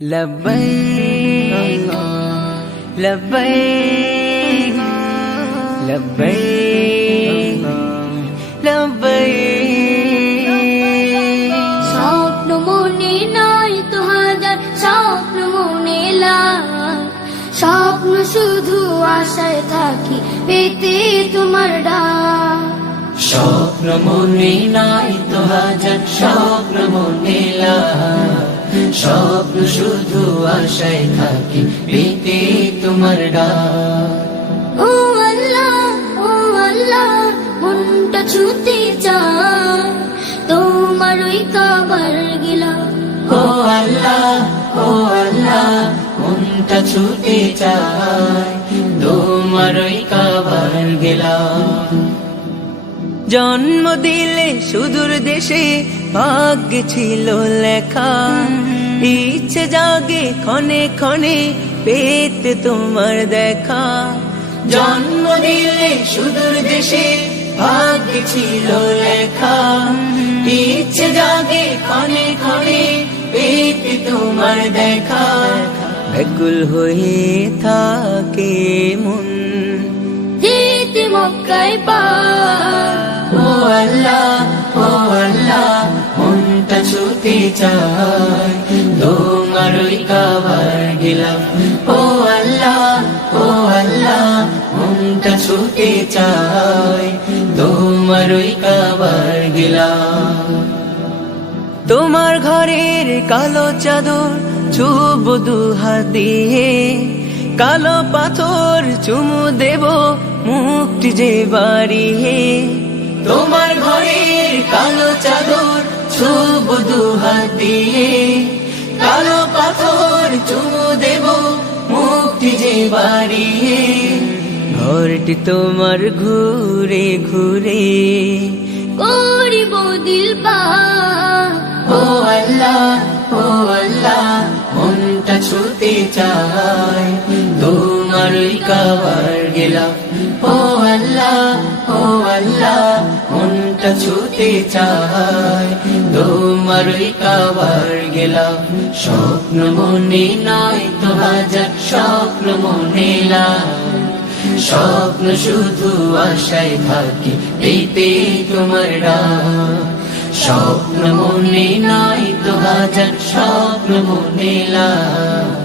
لبيك لبيك لبيك لبيك স্বপ্ন মনে নাই তো হাজার স্বপ্ন মনে লাই স্বপ্ন শুধু আশায় থাকি পেতে তোমার ডাক স্বপ্ন মনে নাই তো হাজার স্বপ্ন মনে লাই স্বপ্ন শুধু আশায় থাকি পেতে তোমার ডাক ও আল্লাহ মনটা ছুতে চায় তোমার ওই কাবার গিলা ও আল্লাহ মনটা ছুতে চায় তোমার ওই কাবার গেলাম জন্ম দিলে সুদূর দেশে ভাগ্যে ছিল লেখা ইচ্ছে জাগে ক্ষণে ক্ষণে পেতে তোমার দেখা জন্ম দিলে সুদূর দেশে ভাগ্যে ছিল লেখা ইচ্ছে জাগে ক্ষণে ক্ষণে পেতে তোমার দেখা ব্যাকুল হয়ে থাকে মন যেতে মক্কায় পা ও আল্লাহ মনটা ছুতে চায় তোমার ওই কাবার গেলাম ও আল্লাহ মনটা ছুতে চায় তোমার ওই কাবার গেলাম তোমার ঘরের কালো চাদর ছুব দুহাত দিয়ে কালো পাথর চুমু দেব মুক্তি যে বাড়িয়ে তোমার ঘরের কালো চাদর ছুব দুহাত দিয়ে কালো পাথর চুমু দেব মুক্তি যে বাড়িয়ে ঘরটি তোমার ঘুরে ঘুরে করিব দিল পা ও আল্লাহ মনটা ছুতে চায় তোমার ওই কাবার গেলাম ও আল্লাহ মনটা ছুতে চায় তোমার ওই কাবার গেলাম স্বপ্ন মনে নয় তো হাজার স্বপ্ন মনে লাই স্বপ্ন শুধু আশায় থাকি পেতে তোমার ডাক স্বপ্ন মনে নাই তো হাজার স্বপ্ন মনে লাই